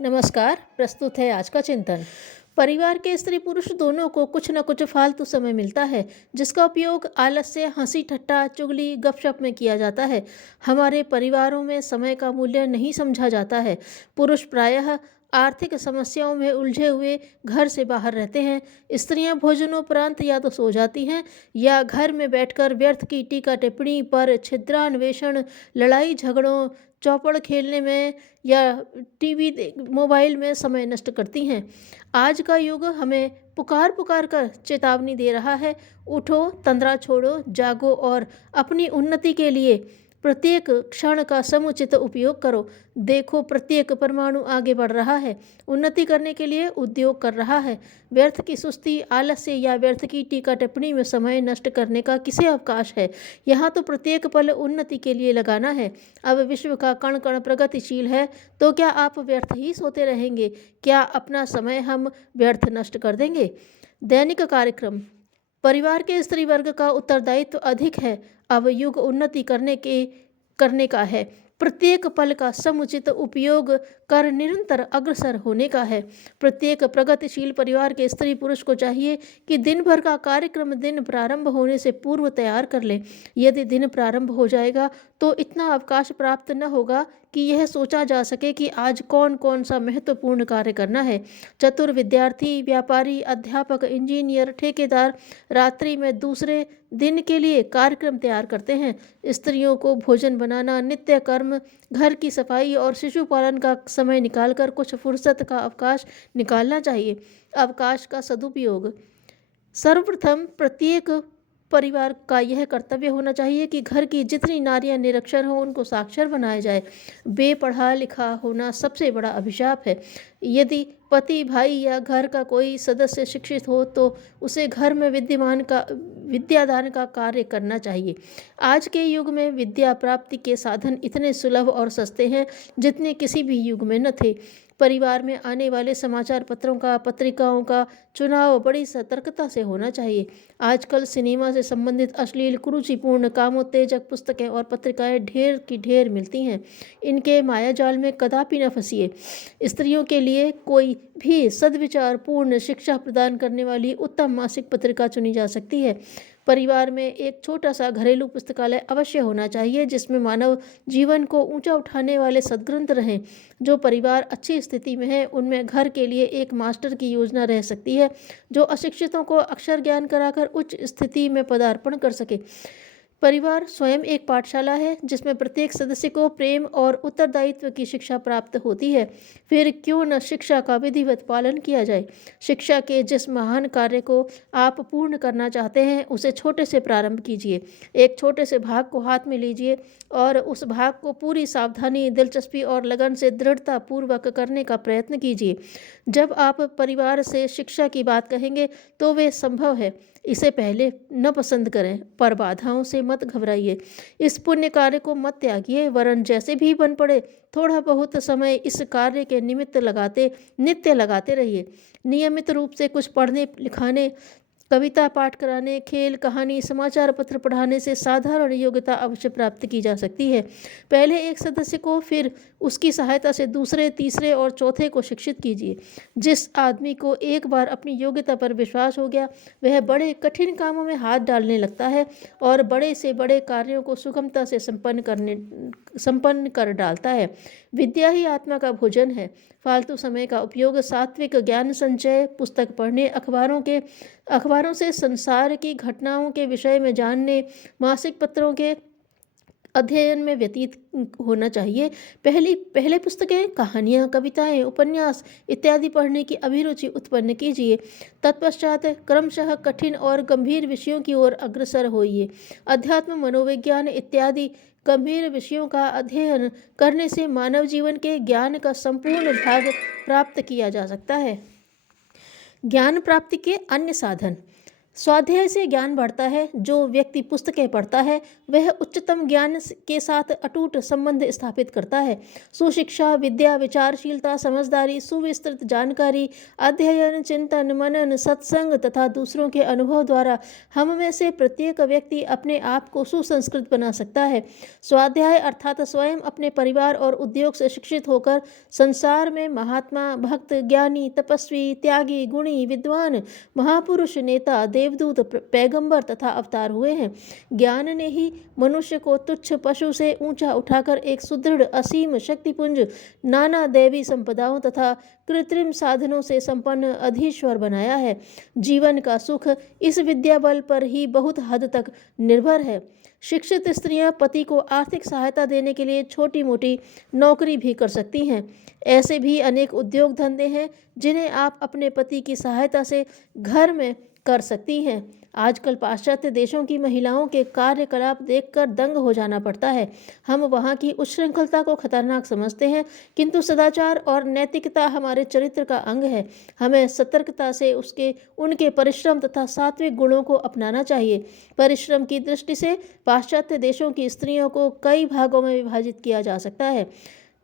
नमस्कार। प्रस्तुत है आज का चिंतन। परिवार के स्त्री पुरुष दोनों को कुछ न कुछ फालतू समय मिलता है, जिसका उपयोग आलस्य, हंसी ठट्टा, चुगली, गपशप में किया जाता है। हमारे परिवारों में समय का मूल्य नहीं समझा जाता है। पुरुष प्रायः आर्थिक समस्याओं में उलझे हुए घर से बाहर रहते हैं। स्त्रियां भोजनोपरांत या तो सो जाती हैं या घर में बैठकर व्यर्थ की टीका टिप्पणी पर, छिद्रान्वेषण, लड़ाई झगड़ों, चौपड़ खेलने में या मोबाइल में समय नष्ट करती हैं। आज का युग हमें पुकार पुकार कर चेतावनी दे रहा है। उठो, तंद्रा छोड़ो, जागो और अपनी उन्नति के लिए प्रत्येक क्षण का समुचित उपयोग करो। देखो, प्रत्येक परमाणु आगे बढ़ रहा है, उन्नति करने के लिए उद्योग कर रहा है। व्यर्थ की सुस्ती, आलस्य या व्यर्थ की टीका टिप्पणी में समय नष्ट करने का किसे अवकाश है। यहाँ तो प्रत्येक पल उन्नति के लिए लगाना है। अब विश्व का कण कण प्रगतिशील है, तो क्या आप व्यर्थ ही सोते रहेंगे? क्या अपना समय हम व्यर्थ नष्ट कर देंगे? दैनिक कार्यक्रम। परिवार के स्त्री वर्ग का उत्तरदायित्व अधिक है। अब युग उन्नति करने का है। प्रत्येक पल का समुचित उपयोग कर निरंतर अग्रसर होने का है। प्रत्येक प्रगतिशील परिवार के स्त्री पुरुष को चाहिए कि दिन भर का कार्यक्रम दिन प्रारंभ होने से पूर्व तैयार कर ले। यदि दिन प्रारंभ हो जाएगा तो इतना अवकाश प्राप्त न होगा कि यह सोचा जा सके कि आज कौन कौन सा महत्वपूर्ण कार्य करना है। चतुर विद्यार्थी, व्यापारी, अध्यापक, इंजीनियर, ठेकेदार रात्रि में दूसरे दिन के लिए कार्यक्रम तैयार करते हैं। स्त्रियों को भोजन बनाना, नित्य कर्म, घर की सफाई और शिशु पालन का समय निकालकर कुछ फुर्सत का अवकाश निकालना चाहिए। अवकाश का सदुपयोग। सर्वप्रथम प्रत्येक परिवार का यह कर्तव्य होना चाहिए कि घर की जितनी नारियां निरक्षर हों उनको साक्षर बनाया जाए। बेपढ़ा लिखा होना सबसे बड़ा अभिशाप है। यदि पति, भाई या घर का कोई सदस्य शिक्षित हो तो उसे घर में विद्यादान का कार्य करना चाहिए। आज के युग में विद्या प्राप्ति के साधन इतने सुलभ और सस्ते हैं जितने किसी भी युग में न थे। परिवार में आने वाले समाचार पत्रों का, पत्रिकाओं का चुनाव बड़ी सतर्कता से होना चाहिए। आजकल सिनेमा से संबंधित अश्लील, कुरुचिपूर्ण, कामोत्तेजक पुस्तकें और पत्रिकाएं ढेर की ढेर मिलती हैं। इनके मायाजाल में कदापि न फंसिए। स्त्रियों के लिए कोई भी सद्विचारपूर्ण शिक्षा प्रदान करने वाली उत्तम मासिक पत्रिका चुनी जा सकती है। परिवार में एक छोटा सा घरेलू पुस्तकालय अवश्य होना चाहिए जिसमें मानव जीवन को ऊंचा उठाने वाले सद्ग्रंथ रहें। जो परिवार अच्छी स्थिति में है उनमें घर के लिए एक मास्टर की योजना रह सकती है जो अशिक्षितों को अक्षर ज्ञान कराकर उच्च स्थिति में पदार्पण कर सके। परिवार स्वयं एक पाठशाला है जिसमें प्रत्येक सदस्य को प्रेम और उत्तरदायित्व की शिक्षा प्राप्त होती है। फिर क्यों न शिक्षा का विधिवत पालन किया जाए। शिक्षा के जिस महान कार्य को आप पूर्ण करना चाहते हैं उसे छोटे से प्रारंभ कीजिए। एक छोटे से भाग को हाथ में लीजिए और उस भाग को पूरी सावधानी, दिलचस्पी और लगन से दृढ़ता पूर्वक करने का प्रयत्न कीजिए। जब आप परिवार से शिक्षा की बात कहेंगे तो वे संभव है इसे पहले न पसंद करें, पर बाधाओं से मत घबराइए। इस पुण्य कार्य को मत त्यागिए, वरन जैसे भी बन पड़े थोड़ा बहुत समय इस कार्य के नित्य लगाते रहिए। नियमित रूप से कुछ पढ़ने लिखाने, कविता पाठ कराने, खेल, कहानी, समाचार पत्र पढ़ाने से साधारण योग्यता अवश्य प्राप्त की जा सकती है। पहले एक सदस्य को, फिर उसकी सहायता से दूसरे, तीसरे और चौथे को शिक्षित कीजिए। जिस आदमी को एक बार अपनी योग्यता पर विश्वास हो गया वह बड़े कठिन कामों में हाथ डालने लगता है और बड़े से बड़े कार्यों को सुगमता से संपन्न कर डालता है। विद्या ही आत्मा का भोजन है। फालतू समय का उपयोग सात्विक ज्ञान संचय, पुस्तक पढ़ने, अखबारों से संसार की घटनाओं के विषय में जानने, मासिक पत्रों के अध्ययन में व्यतीत होना चाहिए। पहले पुस्तकें, कहानियाँ, कविताएं, उपन्यास इत्यादि पढ़ने की अभिरुचि उत्पन्न कीजिए। तत्पश्चात क्रमशः कठिन और गंभीर विषयों की ओर अग्रसर होइए। अध्यात्म, मनोविज्ञान इत्यादि गंभीर विषयों का अध्ययन करने से मानव जीवन के ज्ञान का संपूर्ण भाग प्राप्त किया जा सकता है। ज्ञान प्राप्ति के अन्य साधन। स्वाध्याय से ज्ञान बढ़ता है। जो व्यक्ति पुस्तकें पढ़ता है वह उच्चतम ज्ञान के साथ अटूट संबंध स्थापित करता है। सुशिक्षा, विद्या, विचारशीलता, समझदारी, सुविस्तृत जानकारी, अध्ययन, चिंतन, मनन, सत्संग तथा दूसरों के अनुभव द्वारा हम में से प्रत्येक व्यक्ति अपने आप को सुसंस्कृत बना सकता है। स्वाध्याय अर्थात स्वयं अपने परिवार और उद्योग से शिक्षित होकर संसार में महात्मा, भक्त, ज्ञानी, तपस्वी, त्यागी, गुणी, विद्वान, महापुरुष, नेता, देवदूत, पैगंबर तथा अवतार हुए हैं। ज्ञान ने ही मनुष्य को तुच्छ पशु से ऊंचा उठाकर एक सुदृढ़, असीम, शक्तिपुंज, नाना दैवी संपदाओं तथा कृत्रिम साधनों से संपन्न अधीश्वर बनाया है। जीवन का सुख इस विद्या बल पर ही बहुत हद तक निर्भर है। शिक्षित स्त्रियां पति को आर्थिक सहायता देने के लिए छोटी मोटी नौकरी भी कर सकती हैं। ऐसे भी अनेक उद्योग धंधे हैं जिन्हें आप अपने पति की सहायता से घर में कर सकती हैं। आजकल पाश्चात्य देशों की महिलाओं के कार्यकलाप देखकर दंग हो जाना पड़ता है। हम वहाँ की उच्छृंखलता को खतरनाक समझते हैं, किंतु सदाचार और नैतिकता हमारे चरित्र का अंग है। हमें सतर्कता से उनके परिश्रम तथा सात्विक गुणों को अपनाना चाहिए। परिश्रम की दृष्टि से पाश्चात्य देशों की स्त्रियों को कई भागों में विभाजित किया जा सकता है।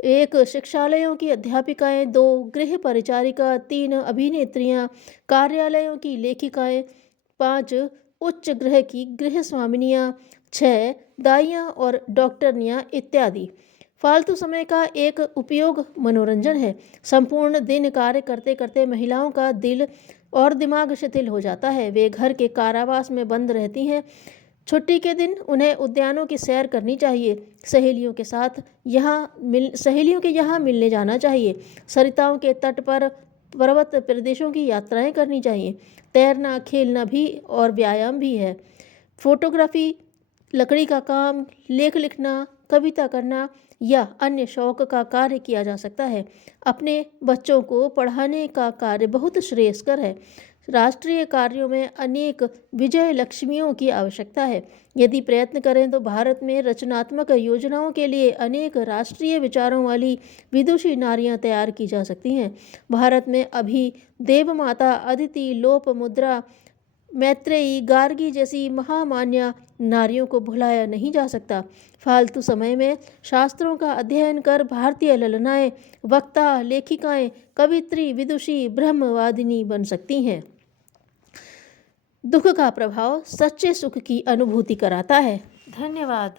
1 शिक्षालयों की अध्यापिकाएं, 2 गृह परिचारिका, 3 अभिनेत्रियां, कार्यालयों की लेखिकाएं, 5 उच्च गृह की गृह स्वामिनियां, 6 दाइयां और डॉक्टरनियां इत्यादि। फालतू समय का एक उपयोग मनोरंजन है। संपूर्ण दिन कार्य करते करते महिलाओं का दिल और दिमाग शिथिल हो जाता है। वे घर के कारावास में बंद रहती हैं। छुट्टी के दिन उन्हें उद्यानों की सैर करनी चाहिए। सहेलियों के यहाँ मिलने जाना चाहिए। सरिताओं के तट पर पर्वत प्रदेशों की यात्राएं करनी चाहिए। तैरना, खेलना भी और व्यायाम भी है। फोटोग्राफी, लकड़ी का काम, लेख लिखना, कविता करना या अन्य शौक का कार्य किया जा सकता है। अपने बच्चों को पढ़ाने का कार्य बहुत श्रेयस्कर है। राष्ट्रीय कार्यों में अनेक विजय लक्ष्मियों की आवश्यकता है। यदि प्रयत्न करें तो भारत में रचनात्मक योजनाओं के लिए अनेक राष्ट्रीय विचारों वाली विदुषी नारियां तैयार की जा सकती हैं। भारत में अभी देवमाता, अदिति, लोपमुद्रा, मैत्रेयी, गार्गी जैसी महामान्य नारियों को भुलाया नहीं जा सकता। फालतू समय में शास्त्रों का अध्ययन कर भारतीय ललनाएं, वक्ता, लेखिकाएं, कवित्री, विदुषी, ब्रह्मवादिनी बन सकती हैं। दुख का प्रभाव सच्चे सुख की अनुभूति कराता है। धन्यवाद।